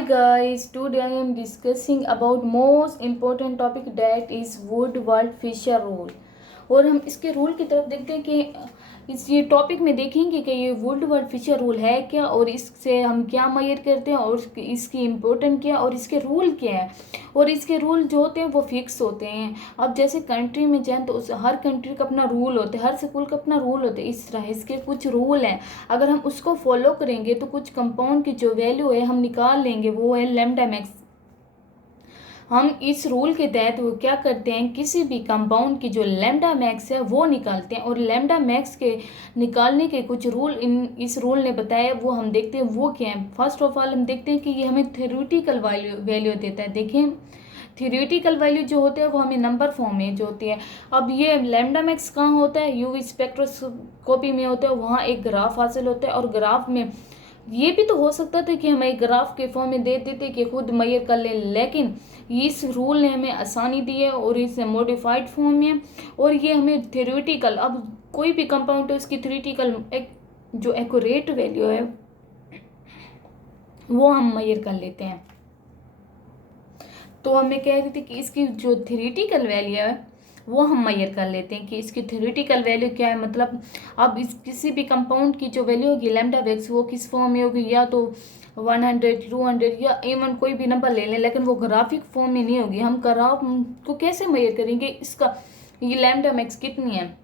Hi guys, today I am discussing about most important topic that is Woodward Fisher rule। और हम इसके rule की तरफ देखते हैं कि इस ये टॉपिक में देखेंगे कि ये वुडवर्ड फिशर रूल है क्या और इससे हम क्या मेजर करते हैं और इसकी इम्पोर्टेंट क्या और इसके रूल क्या है। और इसके रूल जो होते हैं वो फिक्स होते हैं। अब जैसे कंट्री में जाएं तो उस हर कंट्री का अपना रूल होता है, हर स्कूल का अपना रूल होता है। इस तरह इसके कुछ रूल हैं, अगर हम उसको फॉलो करेंगे तो कुछ कंपाउंड की जो वैल्यू है हम निकाल लेंगे, वो है लैम्डा मैक्स। हम इस रूल के तहत वो क्या करते हैं, किसी भी कंपाउंड की जो लैम्डा मैक्स है वो निकालते हैं। और लैम्डा मैक्स के निकालने के कुछ रूल इस रूल ने बताया, वो हम देखते हैं वो क्या है। फर्स्ट ऑफ ऑल हम देखते हैं कि ये हमें थ्योरेटिकल वैल्यू देता है। देखें, थ्योरेटिकल वैल्यू जो होते हैं वो हमें नंबर फॉर्म में जो होती है। अब ये लैम्डा मैक्स कहाँ होता है, यूवी स्पेक्ट्रोस्कोपी में होता है। वहाँ एक ग्राफ हासिल होता है और ग्राफ में ये भी तो हो सकता था कि हमें एक ग्राफ के फॉर्म में दे देते कि खुद मेजर कर लें, लेकिन इस रूल ने हमें आसानी दी है और इसे मॉडिफाइड फॉर्म में। और ये हमें थ्योरेटिकल, अब कोई भी कंपाउंड है उसकी थ्योरेटिकल जो एक्यूरेट वैल्यू है वो हम मेजर कर लेते हैं। तो हमें कह रही थी कि इसकी जो थ्योरेटिकल वैल्यू है वो हम मेजर कर लेते हैं कि इसकी थ्योरेटिकल वैल्यू क्या है। मतलब अब इस किसी भी कंपाउंड की जो वैल्यू होगी लैम्डा मैक्स, वो किस फॉर्म में होगी, या तो 100, 200 या इवन कोई भी नंबर ले लें, लेकिन वो ग्राफिक फॉर्म में नहीं होगी। हम ग्राफ को कैसे मेजर करेंगे, इसका ये लैम्डा मैक्स कितनी है।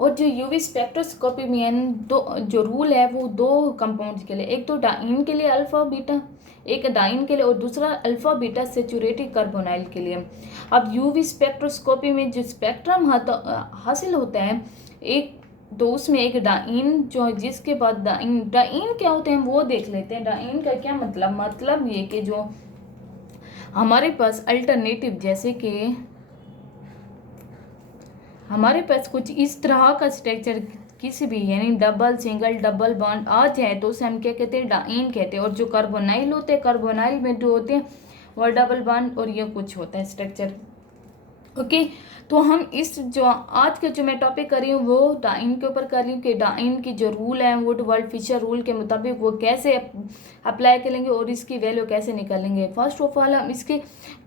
और जो यूवी स्पेक्ट्रोस्कोपी में दो जो रूल है वो दो कंपाउंड्स के लिए, एक तो डाइन के लिए अल्फा बीटा, एक डाइन के लिए और दूसरा अल्फा बीटा सेचुरेटेड कार्बोनाइल के लिए। अब यूवी स्पेक्ट्रोस्कोपी में जो स्पेक्ट्रम हासिल होता है एक, तो उसमें एक डाइन जो है, जिसके बाद डाइन डाइन क्या होते हैं वो देख लेते हैं। डाइन का क्या मतलब ये कि जो हमारे पास अल्टरनेटिव, जैसे कि हमारे पास कुछ इस तरह का स्ट्रक्चर किसी भी यानी डबल सिंगल डबल बॉन्ड आ जाए तो उसे हम क्या कहते हैं, डाइन कहते हैं। और जो कार्बोनाइल होते हैं, कार्बोनाइल में जो होते हैं वो डबल बॉन्ड और ये कुछ होता है स्ट्रक्चर। ओके, तो हम इस जो आज का जो मैं टॉपिक कर रही हूँ वो डाइन के ऊपर कर रही हूँ कि डाइन की जो रूल है वुडवर्ड फिशर रूल के मुताबिक वो कैसे अप्लाई करेंगे और इसकी वैल्यू कैसे निकालेंगे। फर्स्ट ऑफ ऑल हम इसके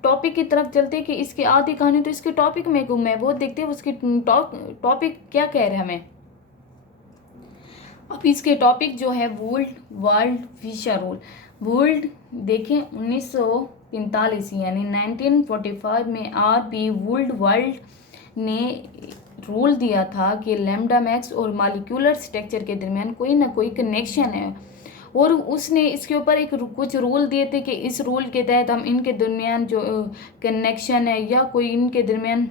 टॉपिक की तरफ चलते हैं कि इसकी आधी कहानी तो इसके टॉपिक में गुम है, वो देखते हैं उसकी टॉपिक क्या कह रहे हैं हमें। अब इसके टॉपिक जो है Woodward Fieser rule. Wood देखें 1945 यानी 1945 में आर.पी. वुड वर्ल्ड ने रूल दिया था कि लैम्डा मैक्स और मॉलिक्यूलर स्ट्रक्चर के दरमियान कोई ना कोई कनेक्शन है। और उसने इसके ऊपर एक कुछ रूल दिए थे कि इस रूल के तहत हम इनके दरमियान जो कनेक्शन है या कोई इनके दरमियान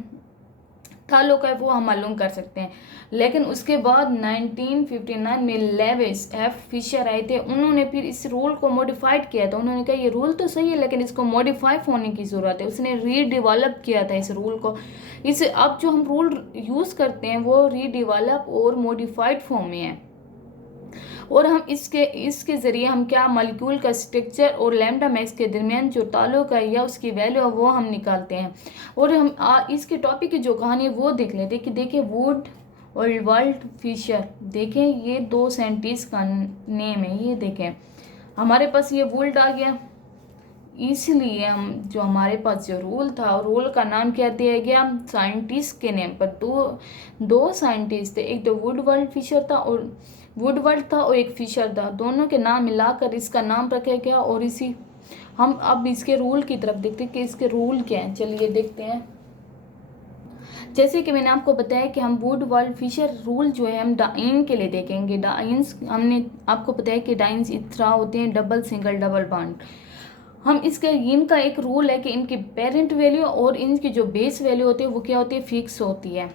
ताल्लुक है वो हम मालूम कर सकते हैं। लेकिन उसके बाद 1959 में लेविस एफ फिशर आए थे, उन्होंने फिर इस रूल को मॉडिफाइड किया था। उन्होंने कहा ये रूल तो सही है लेकिन इसको मॉडिफाई होने की ज़रूरत है। उसने रीडिवेलप किया था इस रूल को। इस अब जो हम रूल यूज़ करते हैं वो रीडिवेलप और मॉडिफाइड फॉर्म में है। और हम इसके ज़रिए हम क्या मॉलिक्यूल का स्ट्रक्चर और लैम्डा मैक्स के दरमियान जो ताल्लुक है या उसकी वैल्यू है वो हम निकालते हैं। और हम इसके टॉपिक की जो कहानी है वो देख लेते हैं कि देखिए वुड और वर्ल्ड फिशर, देखें ये दो साइंटिस्ट का नेम है। ये देखें हमारे पास ये वुड आ गया, इसलिए हम जो हमारे पास जो रूल था रूल का नाम क्या दिया गया, साइंटिस्ट के नेम पर। दो साइंटिस्ट थे, एक तो वुडवर्ड फिशर था और वुडवर्ड था और एक फिशर था, दोनों के नाम मिलाकर इसका नाम रखा गया। और इसी हम अब इसके रूल की तरफ देखते हैं कि इसके रूल क्या हैं। चलिए देखते हैं। जैसे कि मैंने आपको बताया कि हम वुडवर्ड फिशर रूल जो है हम डाइन के लिए देखेंगे। डाइन्स हमने आपको बताया कि डाइन्स इस तरह होते हैं, डबल सिंगल डबल बॉन्ड। हम इसके इनका एक रूल है कि इनकी पेरेंट वैल्यू और इनकी जो बेस वैल्यू होती है वो क्या होती है, फिक्स होती है।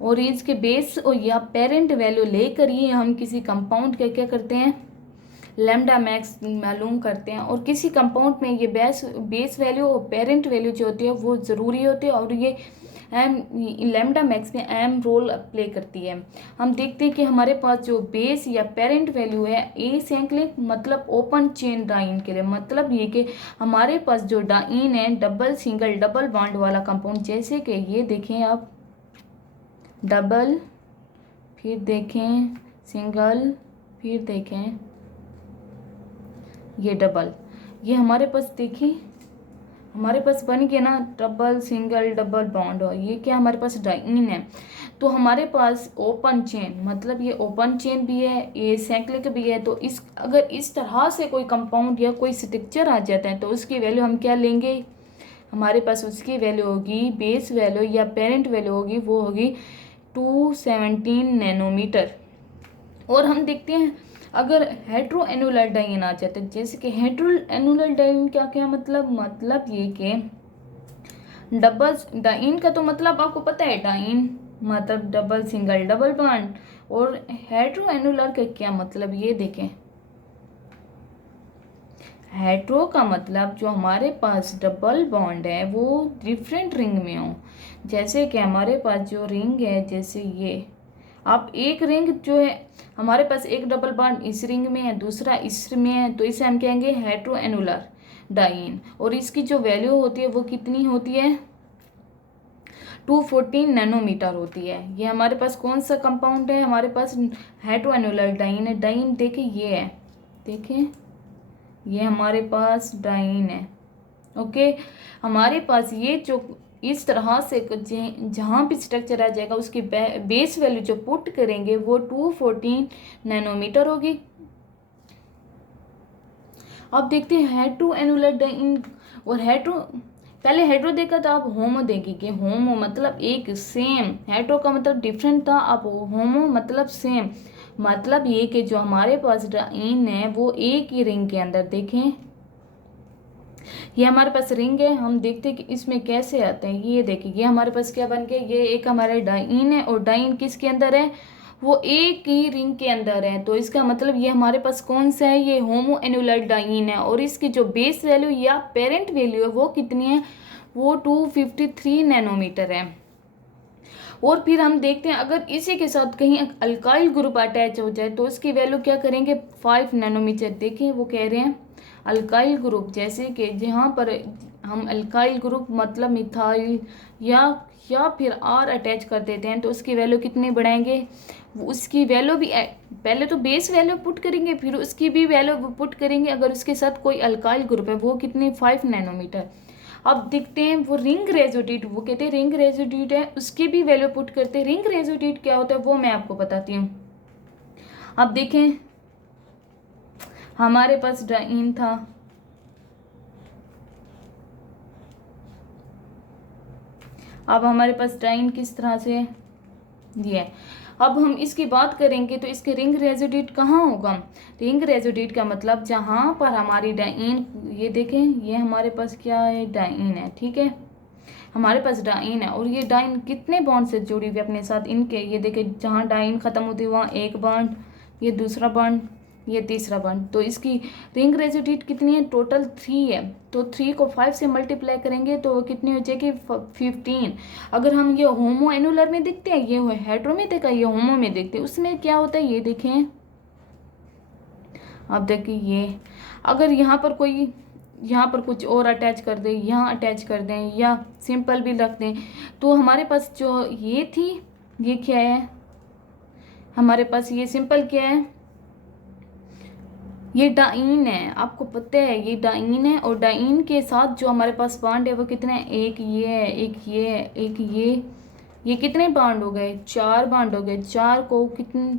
और इसके बेस और या पेरेंट वैल्यू लेकर ही हम किसी कंपाउंड का क्या करते हैं, लैम्डा मैक्स मालूम करते हैं। और किसी कंपाउंड में ये बेस वैल्यू और पेरेंट वैल्यू जो होती है वो ज़रूरी होती है और ये एम लैम्डा मैक्स में अहम रोल प्ले करती है। हम देखते हैं कि हमारे पास जो बेस या पेरेंट वैल्यू है ए सेंक्लिक, मतलब ओपन चेन डाइन के लिए, मतलब ये कि हमारे पास जो डाइन है डबल सिंगल डबल बॉन्ड वाला कंपाउंड, जैसे कि ये देखें आप, डबल, फिर देखें सिंगल, फिर देखें ये डबल, ये हमारे पास देखिए, हमारे पास बन गया ना डबल सिंगल डबल बॉन्ड, और ये क्या हमारे पास डाइईन है। तो हमारे पास ओपन चेन, मतलब ये ओपन चेन भी है, ये साइक्लिक भी है। तो इस अगर इस तरह से कोई कंपाउंड या कोई स्ट्रक्चर आ जाता है तो उसकी वैल्यू हम क्या लेंगे, हमारे पास उसकी वैल्यू होगी, बेस वैल्यू या पेरेंट वैल्यू होगी, वो होगी 217 नैनोमीटर। और हम देखते हैं अगर हेट्रो एनुलर डाइन आ जाते हैं, जैसे कि हेट्रो एनुलर डाइन क्या क्या मतलब ये कि डबल डाइन का तो मतलब आपको पता है, डाइन मतलब डबल सिंगल डबल बॉन्ड, और हेट्रो एनुलर का क्या मतलब ये देखें। हेट्रो का मतलब जो हमारे पास डबल बॉन्ड है वो डिफरेंट रिंग में हो। जैसे कि हमारे पास जो रिंग है, जैसे ये आप एक रिंग जो है हमारे पास एक डबल बॉन्ड इस रिंग में है, दूसरा इस में है, तो इसे हम कहेंगे हेट्रो एनुलर डाइन। और इसकी जो वैल्यू होती है वो कितनी होती है, 214 नैनोमीटर होती है। ये हमारे पास कौन सा कंपाउंड है, हमारे पास हेट्रो एनुलर डाइन है। डाइन देखिए ये है, देखिए ये हमारे पास डाइन है। ओके, हमारे पास ये जो इस तरह से जहाँ भी स्ट्रक्चर आ जाएगा उसकी बेस वैल्यू जो पुट करेंगे वो 214 नैनोमीटर होगी। अब देखते हैं हेट्रो एनुलर डाइन और हेट्रो, पहले हेट्रो देखा था, आप होमो देखेंगे। होमो मतलब एक सेम, हेट्रो का मतलब डिफरेंट था, अब होमो मतलब सेम। मतलब ये कि जो हमारे पास डाइन है वो एक ही रिंग के अंदर, देखें ये हमारे पास रिंग है, हम देखते हैं कि इसमें कैसे आते हैं। ये देखिए ये हमारे पास क्या बन गया, ये एक हमारा डाइन है, और डाइन किसके अंदर है, वो एक ही रिंग के अंदर है। तो इसका मतलब ये हमारे पास कौन सा है, ये होमो एनुलर डाइन है। और इसकी जो बेस वैल्यू या पेरेंट वैल्यू है वो कितनी है, वो 253 नैनोमीटर है। और फिर हम देखते हैं अगर इसी के साथ कहीं अल्काइल ग्रुप अटैच हो जाए तो इसकी वैल्यू क्या करेंगे, 5 नैनोमीटर। देखिए वो कह रहे हैं अल्काइल ग्रुप, जैसे कि जहाँ पर हम अल्काइल ग्रुप मतलब मिथाइल या फिर आर अटैच कर देते हैं तो उसकी वैल्यू कितनी बढ़ाएंगे, उसकी वैल्यू भी पहले तो बेस वैल्यू पुट करेंगे फिर उसकी भी वैल्यू पुट करेंगे। अगर उसके साथ कोई अल्काइल ग्रुप है वो कितनी, 5 नैनोमीटर। अब देखते हैं वो रिंग रेजोनेट, वो कहते हैं रिंग रेजोनेट है, उसकी भी वैल्यू पुट करते हैं। रिंग रेजोनेट क्या होता है वो मैं आपको बताती हूँ। अब देखें हमारे पास डाइन था, अब हमारे पास डाइन किस तरह से दिया है। अब हम इसकी बात करेंगे तो इसके रिंग रेजोनेट कहाँ होगा, रिंग रेजोनेट का मतलब जहाँ पर हमारी डाइन, ये देखें ये हमारे पास क्या है, डाइन है, ठीक है हमारे पास डाइन है। और ये डाइन कितने बॉन्ड से जुड़ी हुई है अपने साथ, इनके ये देखें जहाँ डाइन खत्म होती है वहाँ एक बॉन्ड, ये दूसरा बॉन्ड, ये तीसरा बॉन्ड। तो इसकी रिंग रेजोनेट कितनी है, टोटल 3 है। तो 3 को 5 से मल्टीप्लाई करेंगे तो वो कितनी हो जाएगी, 15। अगर हम ये होमो एनुलर में देखते हैं, ये हेट्रो में देखा, ये होमो में देखते हैं, उसमें क्या होता है ये देखें। अब देखिए ये अगर यहाँ पर कुछ और अटैच कर दें, यहाँ अटैच कर दें या सिंपल भी रख दें, तो हमारे पास जो ये थी, ये क्या है हमारे पास, ये सिंपल क्या है, ये डाइन है। आपको पता है ये डाइन है, और डाइन के साथ जो हमारे पास बॉन्ड है वो कितने हैं, एक ये है, एक ये है, एक ये कितने बॉन्ड हो गए, 4 बॉन्ड हो गए। 4 को कितने,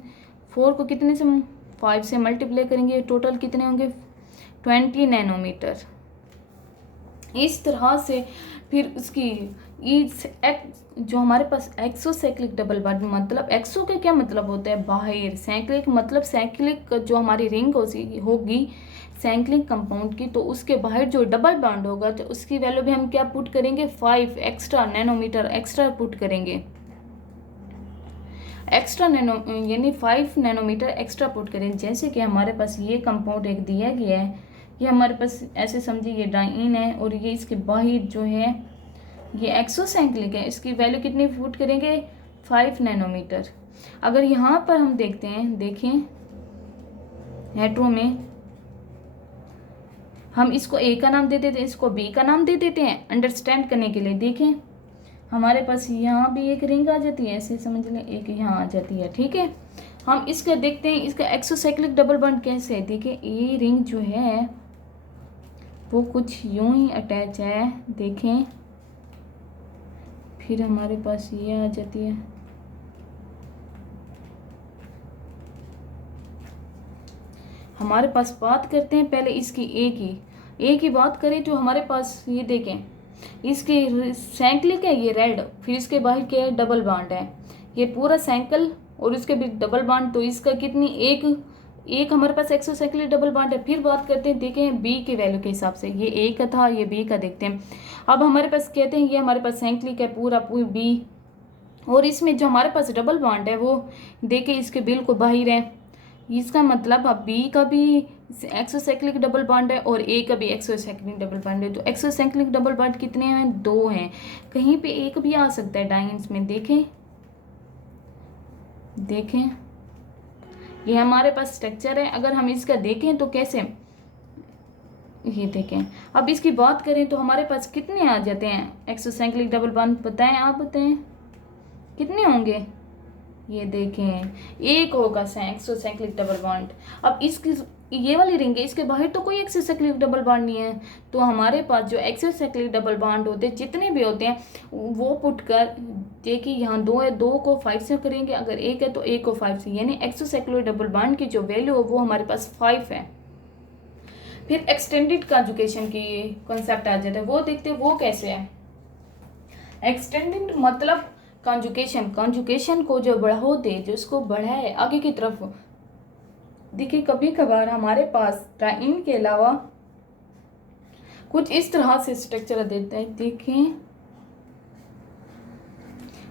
4 को कितने से 5 से मल्टीप्लाई करेंगे, टोटल कितने होंगे, 20 नैनोमीटर। इस तरह से फिर उसकी जो हमारे पास एक्सोसाइक्लिक डबल बॉन्ड, मतलब एक्सो का क्या मतलब होता है, बाहर, साइक्लिक मतलब साइक्लिक जो हमारी रिंग होगी साइक्लिक कंपाउंड की, तो उसके बाहर जो डबल बॉन्ड होगा तो उसकी वैल्यू भी हम क्या पुट करेंगे, 5 एक्स्ट्रा नैनोमीटर एक्स्ट्रा पुट करेंगे, एक्स्ट्रा नैनो यानी 5 नैनोमीटर एक्स्ट्रा पुट करें। जैसे कि हमारे पास ये कंपाउंड एक दिया गया है, ये हमारे पास ऐसे समझिए ये डाइन है, और ये इसके बाहर जो है ये एक्सोसाइक्लिक है, इसकी वैल्यू कितनी पुट करेंगे, 5 नैनोमीटर। अगर यहाँ पर हम देखते हैं, देखें हेट्रो में हम इसको ए का नाम दे देते हैं, इसको बी का नाम दे देते हैं अंडरस्टैंड करने के लिए। देखें हमारे पास यहाँ भी एक रिंग आ जाती है, ऐसे समझ लें, एक यहाँ आ जाती है, ठीक है। हम इसका देखते हैं इसका एक्सोसाइक्लिक डबल बॉन्ड कैसे है। देखिए ए रिंग जो है वो कुछ यूं ही अटैच है, देखें। फिर हमारे पास ये आ जाती है, हमारे पास बात करते हैं पहले इसकी ए की बात करें तो हमारे पास ये देखें, इसके सैंक्लिक है ये रेड, फिर इसके बाहर क्या है, डबल बॉन्ड है, ये पूरा सैंकल और इसके बीच डबल बॉन्ड, तो इसका कितनी एक हमारे पास एक्सोसाइक्लिक डबल बॉन्ड है। फिर बात करते हैं, देखें बी के वैल्यू के हिसाब से, ये ए का था, ये बी का देखते हैं। अब हमारे पास कहते हैं ये हमारे पास सैंक्लिक है पूरा बी, और इसमें जो हमारे पास डबल बॉन्ड है वो देखें इसके बिल्कुल बाहर है, इसका मतलब अब बी का भी एक्सोसाइक्लिक डबल बॉन्ड है और ए का भी एक्सोसाइक्लिक डबल बॉन्ड है। तो एक्सोसाइक्लिक डबल बॉन्ड कितने हैं, 2 हैं, कहीं पे एक भी आ सकता है डाइन्स में। देखें ये हमारे पास स्ट्रक्चर है। अगर हम इसका देखें तो कैसे, ये देखें, अब इसकी बात करें तो हमारे पास कितने आ जाते हैं एक्सोसाइक्लिक डबल बॉन्ड, बताएं आप, बताएं कितने होंगे। ये देखें एक होगा एक्सोसाइक्लिक डबल बॉन्ड। अब इसकी ये वाली रिंग है, इसके बाहर तो कोई एक्सोसाइक्लिक डबल बॉन्ड नहीं है, तो हमारे पास जो एक्सोसाइक्लिक डबल बॉन्ड होते हैं जितने भी होते हैं वो पुट कर देखिए, यहाँ 2 है, 2 को 5 से करेंगे, अगर 1 है तो 1 को 5 से, यानी एक्सोसाइक्लिक डबल बॉन्ड की जो वैल्यू है वो हमारे पास 5 है। फिर एक्सटेंडेड कॉन्जुगेशन की कॉन्सेप्ट आ जाता है, वो देखते हैं वो कैसे है। एक्सटेंडेड मतलब कॉन्जुगेशन को जो बढ़ाओ दे, जो उसको बढ़ाए आगे की तरफ। देखिए कभी कभार हमारे पास ट्राइन के अलावा कुछ इस तरह से स्ट्रक्चर देता है। देखें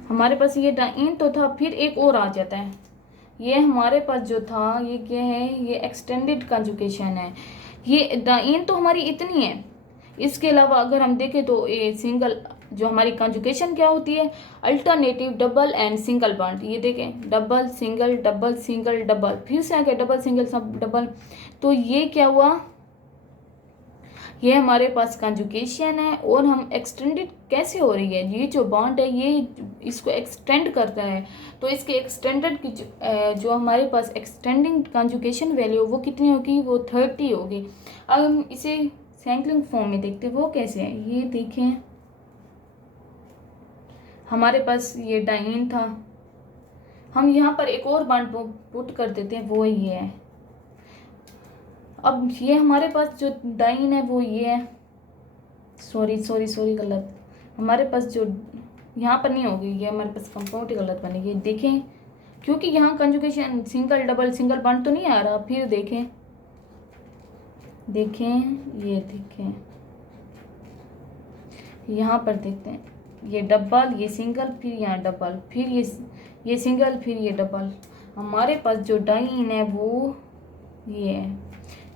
हमारे पास ये डाइन तो था, फिर एक और आ जाता है, ये हमारे पास जो था ये क्या है, ये एक्सटेंडेड कॉन्जुगेशन है। ये डाइन तो हमारी इतनी है, इसके अलावा अगर हम देखें तो ये सिंगल, जो हमारी कॉन्जुगेशन क्या होती है, alternative double and single bond. ये देखें double single double single double, फिर से आ गया डबल सिंगल सब डबल, तो ये क्या हुआ, ये हमारे पास कॉन्जुगेशन है। और हम एक्सटेंडेड कैसे हो रही है, ये जो बॉन्ड है ये इसको एक्सटेंड करता है, तो इसके एक्सटेंडेड की जो हमारे पास एक्सटेंडिंग कॉन्जुगेशन वैल्यू वो कितनी होगी, वो 30 होगी। अब हम इसे सैंकलिंग फॉर्म में देखते हैं वो कैसे है। ये देखें हमारे पास ये डाइन था, हम यहाँ पर एक और बॉन्ड पुट कर देते हैं, वो ये है। अब ये हमारे पास जो डाइन है वो ये है, सॉरी गलत, हमारे पास जो यहाँ पर नहीं होगी, ये हमारे पास कंपाउंड गलत बनेगी। देखें क्योंकि यहाँ conjugation single double single bond तो नहीं आ रहा, फिर देखें ये देखें यहाँ पर देखते हैं, ये डबल, ये सिंगल, फिर यहाँ डबल, फिर ये सिंगल, फिर ये डबल। हमारे पास जो डाइन है वो ये है,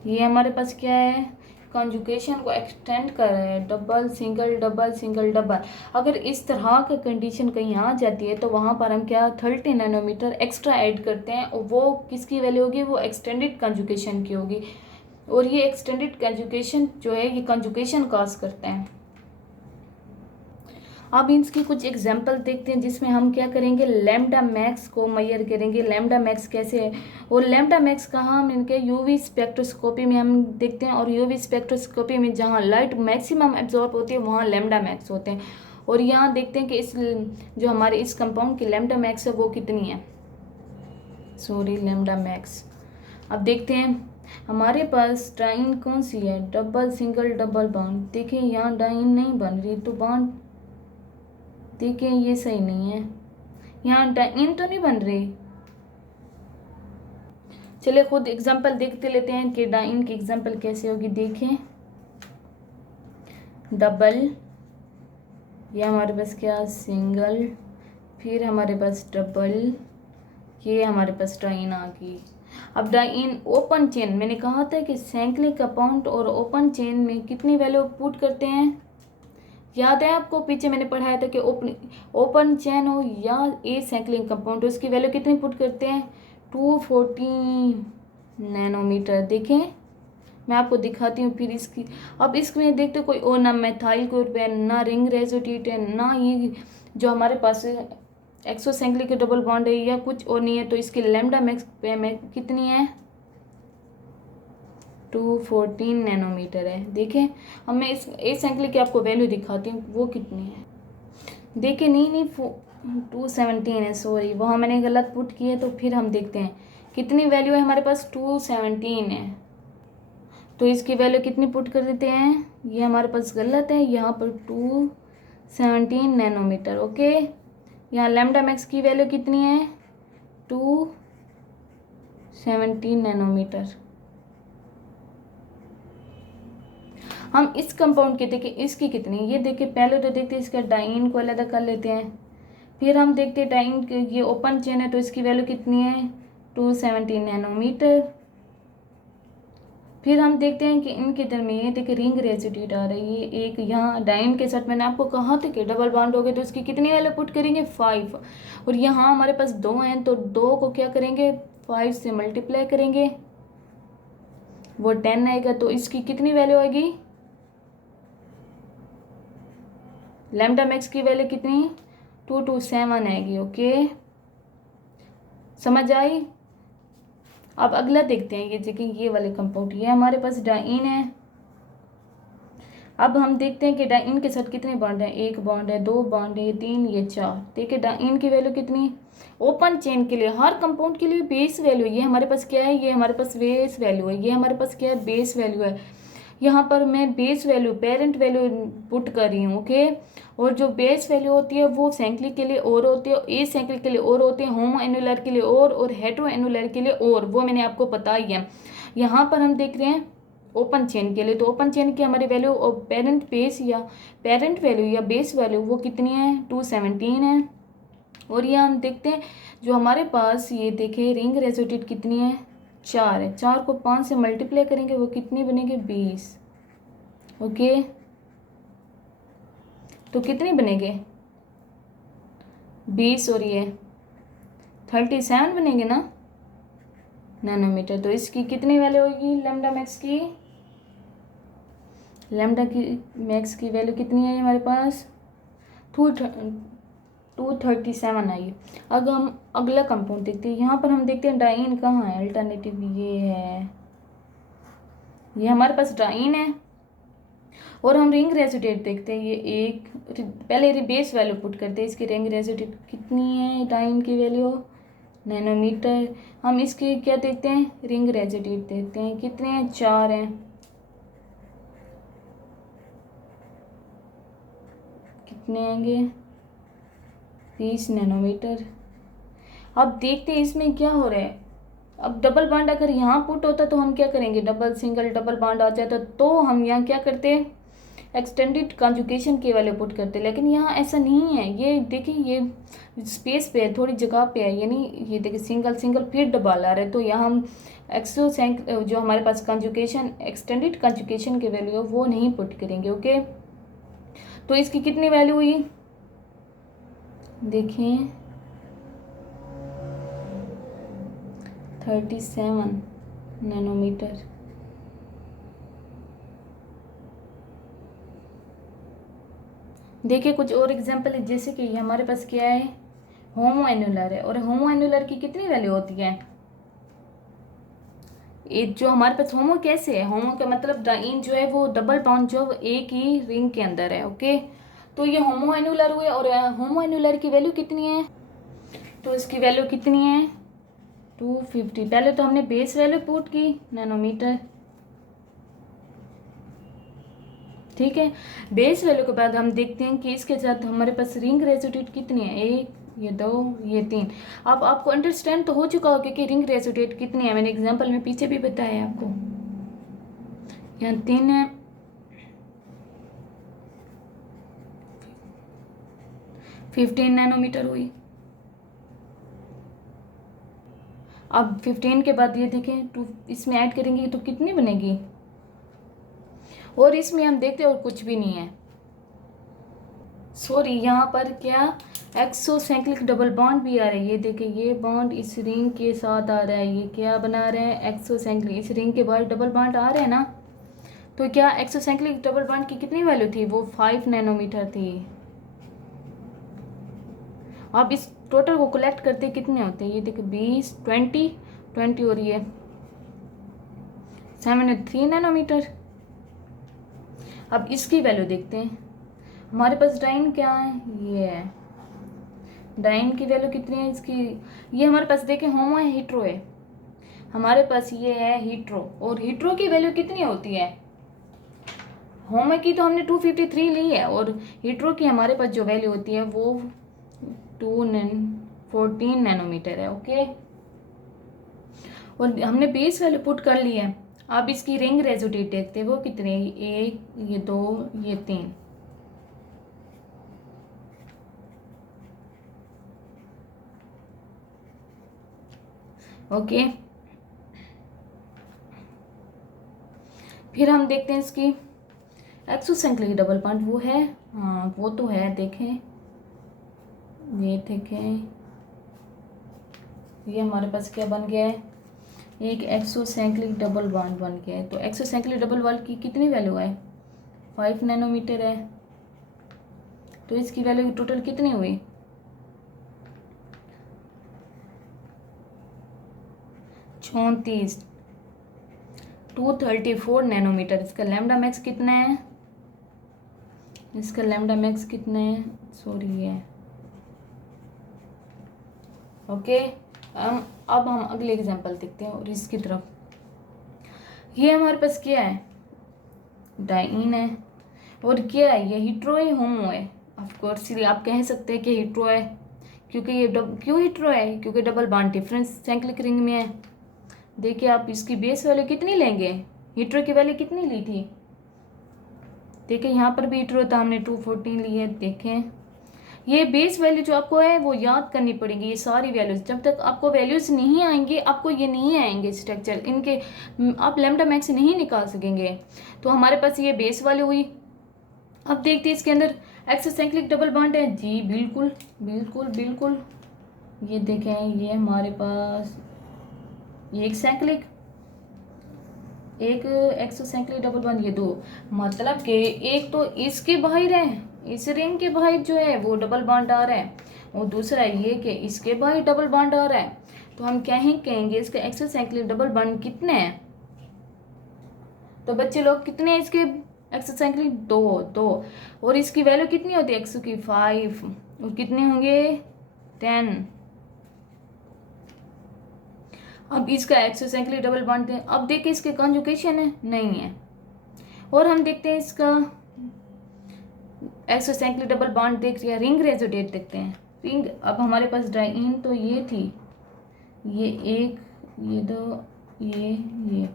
ये हमारे पास क्या है, कॉन्जुगेशन को एक्सटेंड कर रहा है, double single double single double. अगर इस तरह का कंडीशन कहीं आ जाती है तो वहाँ पर हम क्या 30 नैनोमीटर एक्स्ट्रा ऐड करते हैं, और वो किसकी वैल्यू होगी, वो एक्सटेंडेड कॉन्जुगेशन की होगी। और ये एक्सटेंडेड कॉन्जुगेशन जो है ये कॉन्जुगेशन कॉज करते हैं। अब इसकी कुछ एग्जाम्पल देखते हैं जिसमें हम क्या करेंगे, लैम्डा मैक्स को मेजर करेंगे। लैम्डा मैक्स कैसे है, और लैम्डा मैक्स कहाँ हम इनके यूवी स्पेक्ट्रोस्कोपी में हम देखते हैं, और यूवी स्पेक्ट्रोस्कोपी में जहाँ लाइट मैक्सिमम एब्जॉर्ब होती है वहाँ लैम्डा मैक्स होते हैं। और यहाँ देखते हैं कि इस जो हमारे इस कंपाउंड की लैम्डा मैक्स है वो कितनी है, लैम्डा मैक्स। अब देखते हैं हमारे पास डाइन कौन सी है, डबल सिंगल डबल बॉन्ड। देखें यहाँ डाइन नहीं बन रही, तो बॉन्ड देखें ये सही नहीं है, यहाँ डाइन तो नहीं बन रही। चलिए खुद एग्जांपल देखते लेते हैं कि डाइन की एग्जांपल कैसे होगी। देखें डबल, ये हमारे पास क्या सिंगल, फिर हमारे पास डबल, ये हमारे पास डाइन आ गई। अब डाइन ओपन चेन, मैंने कहा था कि सैंक्लिक कंपाउंड और ओपन चेन में कितनी वैल्यू पुट करते हैं, याद है आपको, पीछे मैंने पढ़ाया था कि ओपन चेन हो या ए सैंक्लिक कंपाउंड, उसकी वैल्यू कितनी पुट करते हैं, 240 नैनोमीटर। देखें मैं आपको दिखाती हूँ फिर इसकी। अब इसमें देखते कोई और ना मैथाइल ग्रुप है, ना रिंग रेजोनेट है, ना ये जो हमारे पास एक्सोसैंक्लिक डबल बॉन्ड है या कुछ और नहीं है, तो इसकी लैम्डा मैक्स पे में कितनी है, 214 नैनोमीटर है। देखें, अब मैं इस एसाइक्लिक की आपको वैल्यू दिखाती हूँ वो कितनी है। देखिए नहीं 217 है, सॉरी वहाँ मैंने गलत पुट की है। तो फिर हम देखते हैं कितनी वैल्यू है हमारे पास, 217 है। तो इसकी वैल्यू कितनी पुट कर देते हैं, ये हमारे पास गलत है, यहाँ पर 217 नैनोमीटर। ओके, यहाँ लैम्डा मैक्स की वैल्यू कितनी है, 217 नैनोमीटर। हम इस कंपाउंड की देखिए इसकी कितनी, ये देखिए पहले तो देखते हैं इसका डाइन को अलग कर लेते हैं, फिर हम देखते हैं डाइन ये ओपन चेन है तो इसकी वैल्यू कितनी है, 217 नैनोमीटर। फिर हम देखते हैं कि इनके दरमियान देखिए रिंग रेसिड्यूट आ रही है एक, यहाँ डाइन के साथ मैंने आपको कहा था कि डबल बॉन्ड हो गए तो इसकी कितनी वैल्यू पुट करेंगे, 5। और यहाँ हमारे पास 2 हैं तो 2 को क्या करेंगे, 5 से मल्टीप्लाई करेंगे, वो 10 आएगा। तो इसकी कितनी वैल्यू आएगी, लैम्डा मैक्स की वैल्यू कितनी, 227 आएगी। ओके, समझ आई। अब अगला देखते हैं, ये देखिए ये वाले कंपाउंड, ये हमारे पास डाइन है। अब हम देखते हैं कि डाइन के साथ कितने बॉन्ड हैं, 1 बॉन्ड है, 2 बॉन्ड है, 3, ये 4। देखिए डाइन की वैल्यू कितनी, ओपन चेन के लिए हर कंपाउंड के लिए बेस वैल्यू, ये हमारे पास क्या है, ये हमारे पास बेस वैल्यू है, ये हमारे पास क्या है, बेस वैल्यू है। यहाँ पर मैं base value parent value put कर रही हूँ। ओके, और जो बेस वैल्यू होती है वो सेंक्लिक के लिए और होती है, ए सेंक्लिक के लिए और होते हैं, होमो एनुलर के लिए और हेटेरो एनुलर के लिए और, वो मैंने आपको पता ही है। यहाँ पर हम देख रहे हैं ओपन चेन के लिए, तो ओपन चेन की हमारी वैल्यू और पेरेंट बेस या पेरेंट वैल्यू या बेस वैल्यू वो कितनी है, 217 है। और ये हम देखते हैं जो हमारे पास ये देखें रिंग रेसोनेट कितनी है, 4 है, 4 को 5 से मल्टीप्लाई करेंगे वो कितनी बनेगी, 20। ओके, तो कितनी बनेंगे, 20 और ये 37 बनेंगे ना नैनोमीटर। तो इसकी कितनी वैल्यू होगी लैम्डा मैक्स की, लैम्डा की मैक्स की वैल्यू कितनी है हमारे पास, 237 आई। अब हम अगला कंपाउंड देखते हैं, यहाँ पर हम देखते हैं डाइन कहाँ है, अल्टरनेटिव ये है, ये हमारे पास डाइन है। और हम रिंग रेसिडेट देखते हैं, ये एक पहले बेस वैल्यू पुट करते हैं, इसकी रिंग रेसिडेट कितनी है डाइन की वैल्यू, नैनोमीटर। हम इसकी क्या देखते हैं, रिंग रेसिडेट देखते हैं, कितने हैं, 4 हैं, कितने आएंगे, 30 नैनोमीटर। अब देखते हैं इसमें क्या हो रहा है। अब डबल बॉन्ड अगर यहाँ पुट होता तो हम क्या करेंगे, डबल सिंगल डबल बॉन्ड आ जाता तो हम यहाँ क्या करते हैं, एक्सटेंडेड कॉन्जुगेशन की वैल्यू पुट करते, लेकिन यहाँ ऐसा नहीं है। ये देखिए ये स्पेस पे है, थोड़ी जगह पे है, यानी ये देखिए सिंगल सिंगल फिर डबल आ रहा है, तो यहाँ हम जो हमारे पास कॉन्जुगेशन एक्सटेंडेड कॉन्जुगेशन की वैल्यू है वो नहीं पुट करेंगे। ओके, तो इसकी कितनी वैल्यू हुई, देखें 37 नैनोमीटर। देखिए कुछ और एग्जांपल है, जैसे कि हमारे पास क्या है, होमो एनुलर है, और होमो एनुलर की कितनी वैल्यू होती है, ये जो हमारे पास होमो कैसे है, होमो का मतलब डाइन जो है वो डबल बॉन्ड जो एक ही रिंग के अंदर है। ओके, तो ये होमो एनुलर हुए, और होमो एनुलर की वैल्यू कितनी है, तो इसकी वैल्यू कितनी है, 250। पहले तो हमने बेस वैल्यू पुट की नैनोमीटर, ठीक है। बेस वैल्यू के बाद हम देखते हैं कि इसके साथ हमारे पास रिंग रेसोनेट कितनी है, 1, ये 2, ये 3। अब आपको अंडरस्टैंड तो हो चुका होगा कि रिंग रेसोनेट कितनी है, मैंने एग्जांपल में पीछे भी बताया है आपको। यहाँ 3 है, 15 नैनोमीटर हुई। अब 15 के बाद ये देखें 2 इसमें ऐड करेंगे तो कितनी बनेगी, और इसमें हम देखते हैं और कुछ भी नहीं है, सॉरी यहाँ पर क्या एक्सोसाइक्लिक डबल बॉन्ड भी आ रहा है। ये देखिए ये बॉन्ड इस रिंग के साथ आ रहा है, ये क्या बना रहे हैं, एक्सोसाइक्लिक, इस रिंग के बाद डबल बॉन्ड आ रहे हैं ना। तो क्या एक्सोसाइक्लिक डबल बॉन्ड की कितनी वैल्यू थी, वो 5 नैनोमीटर थी। अब इस टोटल को कलेक्ट करते कितने होते हैं, ये देखिए 20, 20 और ये 73 नैनोमीटर। अब इसकी वैल्यू देखते हैं। हमारे पास डाइन क्या है, ये है। डाइन की वैल्यू कितनी है इसकी, ये हमारे पास देखें होमो है हीट्रो है, हमारे पास ये है हीट्रो, और हीट्रो की वैल्यू कितनी होती है, होमो की तो हमने 253 ली है, और हीट्रो की हमारे पास जो वैल्यू होती है वो 14 नैनोमीटर है। ओके, और हमने बेस वैल्यू पुट कर ली है। अब इसकी रिंग रेजोनेट देखते हैं वो कितने, एक, ये दो, ये तीन। ओके, फिर हम देखते हैं इसकी एक्सोसेंक्लिक डबल बॉन्ड, वो है, हाँ वो तो है, देखें ये देखें, ये हमारे पास क्या बन गया है, एक एक्सोसेंक्लिक डबल बॉन्ड बन गया है। तो एक्सोसेंक्लिक डबल बॉन्ड की कितनी वैल्यू है, 5 नैनोमीटर है। तो इसकी वैल्यू टोटल कितनी हुई, 34, 234 नैनोमीटर। इसका लैम्डा मैक्स कितना है, इसका लैम्डा मैक्स कितना है, सॉरी है। ओके, अब हम अगले एग्जांपल देखते हैं और इसकी तरफ। ये हमारे पास क्या है, डाइन है, और क्या है, ये हीट्रो है होमो है। ऑफ कोर्स इसलिए आप कह सकते हैं कि हीट्रो है, क्योंकि ये क्यों हीट्रो है, क्योंकि डबल बॉन्ड डिफरेंस सेंक्लिक रिंग में है। देखिए आप इसकी बेस वैल्यू कितनी लेंगे, हीट्रो की वैल्यू कितनी ली थी, देखिए यहाँ पर भी हीट्रो था, हमने 214 ली है। देखें ये बेस वैल्यू जो आपको है वो याद करनी पड़ेगी, ये सारी वैल्यूज, जब तक आपको वैल्यूज नहीं आएंगे आपको ये नहीं आएंगे स्ट्रक्चर इनके, आप लैम्डा मैक्स नहीं निकाल सकेंगे। तो हमारे पास ये बेस वैल्यू हुई। अब देखते हैं इसके अंदर एक्सोसेंक्लिक डबल बॉन्ड है, जी बिल्कुल बिल्कुल बिल्कुल। ये देखें, ये हमारे पास ये एक सेंक्लिक, एक एक्सोसेंक्लिक डबल बॉन्ड, ये दो, मतलब कि एक तो इसके बाहर है, इस रिंग के बाहर जो है वो डबल बॉन्ड आ रहा है, और दूसरा ये कि इसके बाहर डबल बॉन्ड आ रहा है। तो हम कहेंगे इसके एक्सोसेंक्लिक डबल बॉन्ड कितने हैं, तो बच्चे लोग कितने हैं इसके एक्सोसेंक्लिक, दो, और इसकी वैल्यू कितनी होती है, एक्सो की 5, और कितने होंगे 10। अब इसका एक्सोसेंक्लिक डबल बॉन्ड है, अब देखिए इसके कॉन्जुगेशन है, नहीं है। और हम देखते हैं इसका एक्सोसेंक्लिक डबल बॉन्ड देख लिया, रिंग रेजोनेट देखते हैं। रिंग, अब हमारे पास डाइन तो ये थी, ये एक, ये दो, ये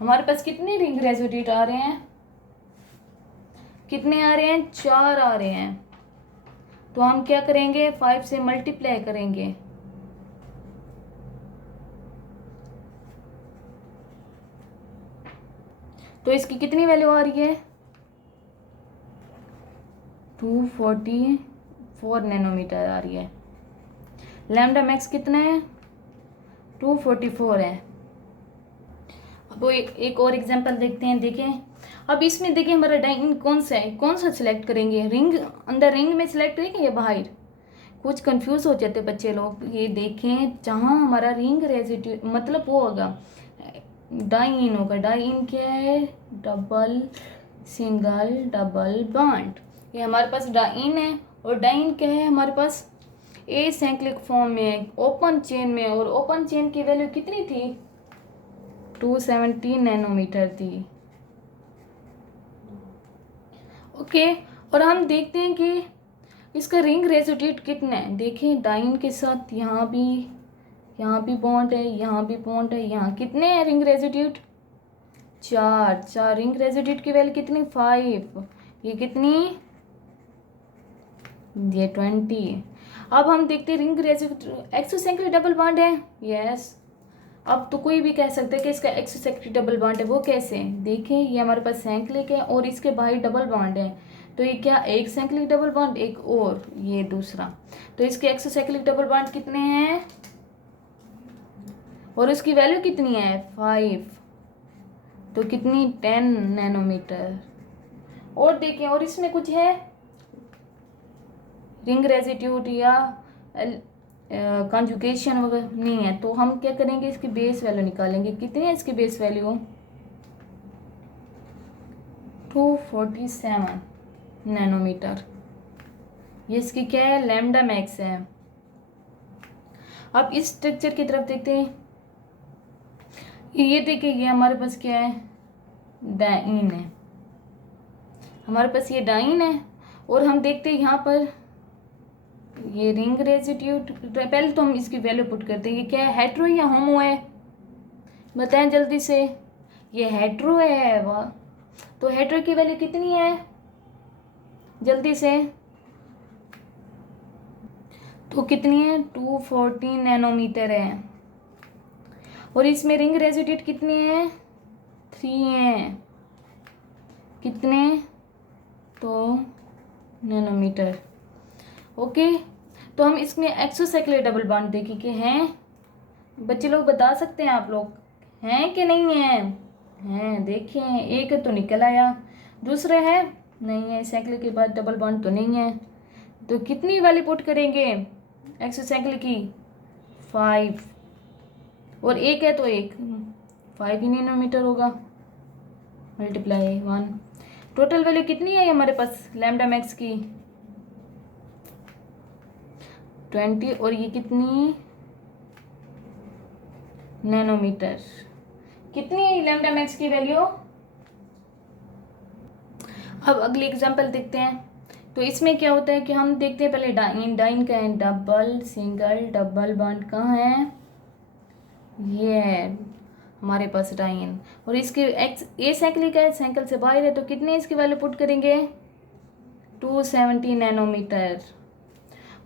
हमारे पास कितने रिंग रेजोनेट आ रहे हैं, कितने आ रहे हैं, 4 आ रहे हैं। तो हम क्या करेंगे, 5 से मल्टीप्लाई करेंगे, तो इसकी कितनी वैल्यू आ रही है, 244 नैनोमीटर आ रही है। लैम्डा मैक्स कितना है, 244 है। अब एक और एग्जांपल देखते हैं। देखें अब इसमें देखिए हमारा डाइन कौन सा है, कौन सा सिलेक्ट करेंगे, रिंग अंदर रिंग में सिलेक्ट करेंगे या बाहर, कुछ कंफ्यूज हो जाते बच्चे लोग। ये देखें जहाँ हमारा रिंग रेजिड्यू मतलब वो होगा डाइन होगा, डाइन क्या है, डबल सिंगल डबल बॉन्ड, ये हमारे पास डाइन है। और डाइन क्या है हमारे पास, ए सेंक्लिक फॉर्म में, ओपन चेन में, और ओपन चेन की वैल्यू कितनी थी, 270 नैनोमीटर थी। ओके, और हम देखते हैं कि इसका रिंग रेजोनेट कितना है। देखें डाइन के साथ यहाँ भी बॉन्ड है, यहाँ भी बॉन्ड है, यहाँ कितने हैं रिंग रेजोनेट, 4 रिंग रेजोनेट की वैल्यू कितनी, 5, ये कितनी, ये 20। अब हम देखते हैं रिंग रेजोनेट एक्सोसेंक्लिक डबल बॉन्ड है, यस। अब तो कोई भी कह सकता है कि इसका एक्सोसेंक्लिक डबल बॉन्ड है, वो कैसे, देखें ये हमारे पास सेंक्लिक है और इसके बाहर डबल बॉन्ड है, तो ये क्या, एक सेंक्लिक डबल बॉन्ड, एक और ये दूसरा, तो इसके एक्सोसेंक्लिक डबल बॉन्ड कितने हैं, और इसकी वैल्यू कितनी है, 5, तो कितनी, 10 नैनोमीटर। और देखिए और इसमें कुछ है रिंग रेजिड्यूट या कॉन्जुगेशन वगैरह नहीं है, तो हम क्या करेंगे, इसकी बेस वैल्यू निकालेंगे, कितनी है इसकी बेस वैल्यू, 247 नैनोमीटर। ये इसकी क्या है, लैम्डा मैक्स है। अब इस स्ट्रक्चर की तरफ देखते हैं। ये देखिए, ये हमारे पास क्या है, डाइन है। हमारे पास ये डाइन है। और हम देखते हैं यहाँ पर ये रिंग रेजिड्यूट। पहले तो हम इसकी वैल्यू पुट करते हैं। ये क्या है, हेट्रो या होमो है, बताएं जल्दी से। ये हेट्रो है। वाह, तो हेट्रो की वैल्यू कितनी है, जल्दी से। तो कितनी है, 214 नैनोमीटर है। और इसमें रिंग रेजिड्यूट कितनी है, 3 है। कितने, तो नैनोमीटर। ओके, तो हम इसमें एक्सोसाइक्लिक डबल बॉन्ड देखें कि हैं, बच्चे लोग बता सकते हैं आप लोग, हैं कि नहीं है। हैं, देखें, एक तो निकल आया, दूसरा है नहीं है, साइक्लिक के बाद डबल बॉन्ड तो नहीं है। तो कितनी वाली पुट करेंगे एक्सोसाइक्लिक की, 5। और एक है तो एक 5 ही नैनोमीटर होगा, मल्टीप्लाई 1। टोटल वैल्यू कितनी है हमारे पास लैम्डा मैक्स की, 20। और ये कितनी, नैनोमीटर। कितनी है लैम्डा मैक्स की वैल्यू। अब अगली एग्जांपल देखते हैं। तो इसमें क्या होता है कि हम देखते हैं पहले डाइन। डाइन का है डबल, सिंगल, डबल बॉन्ड कहाँ है, ये है हमारे पास डाइन। और इसके एक्स ए साइक्लिक है, साइकिल से बाहर है, तो कितने इसकी वैल्यू पुट करेंगे, 270 नैनोमीटर।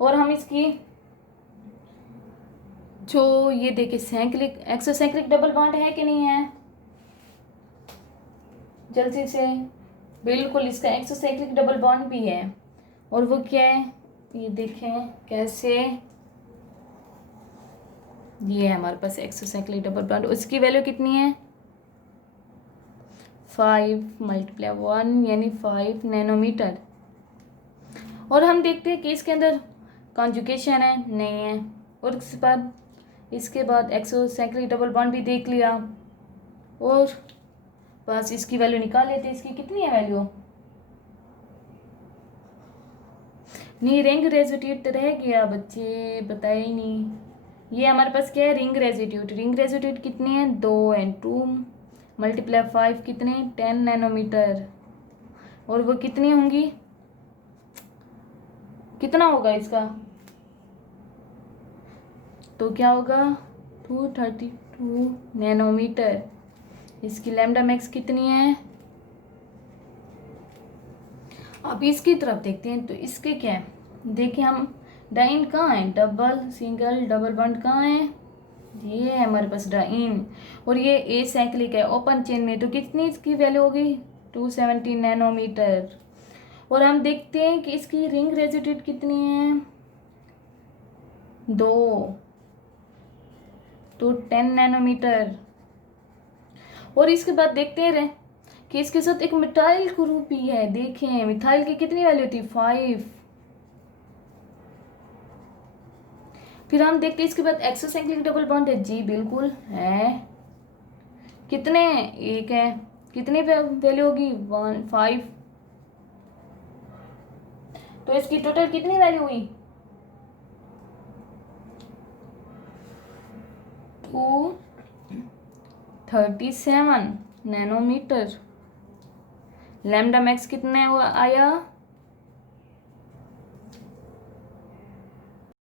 और हम इसकी जो ये देखिए साइक्लिक एक्सोसाइक्लिक डबल बॉन्ड है कि नहीं है, जल्दी से। बिल्कुल, इसका एक्सोसाइक्लिक डबल बॉन्ड भी है। और वो क्या है, ये देखें कैसे, ये है हमारे पास एक्सोसाइक्लिक डबल बॉन्ड। उसकी वैल्यू कितनी है, 5 × 1 यानी 5 नैनोमीटर। और हम देखते हैं कि इसके अंदर कॉन्जुगेशन है, नहीं है। और इसके बाद एक्सोसाइक्लिक डबल बॉन्ड भी देख लिया। और बस इसकी वैल्यू निकाल लेते हैं। इसकी कितनी है वैल्यू, नहीं रिंग रेजिड्यूट रह गया बच्चे, बताया ही नहीं। ये हमारे पास क्या है, रिंग रेजिड्यूट। रिंग रेजिड्यूट कितनी है, 2 है। 2 × 5 कितने, 10 नैनोमीटर। और वो कितनी होंगी, कितना होगा इसका, तो क्या होगा, 232 नैनोमीटर। इसकी लैम्डा मैक्स कितनी है। अब इसकी तरफ देखते हैं। तो इसके क्या है, देखिए हम डाइन कहाँ है, डबल, सिंगल, डबल बॉन्ड कहाँ है, ये है हमारे पास डाइन। और ये ए साइक्लिक है, ओपन चेन में, तो कितनी इसकी वैल्यू होगी, 270 नैनोमीटर। और हम देखते हैं कि इसकी रिंग रेजिड्यूट कितनी है, 2, तो 10 नैनोमीटर। और इसके बाद देखते रहे कि इसके साथ एक मिथाइल ग्रुप भी है। देखें मिथाइल की कितनी वैल्यू थी, 5। फिर हम देखते हैं इसके बाद एक्सोसाइक्लिक डबल बॉन्ड है, जी बिल्कुल है। कितने, एक है। कितनी वैल्यू होगी, 5। तो इसकी टोटल कितनी वैल्यू हुई, 237 नैनोमीटर। लैम्डा मैक्स कितने आया,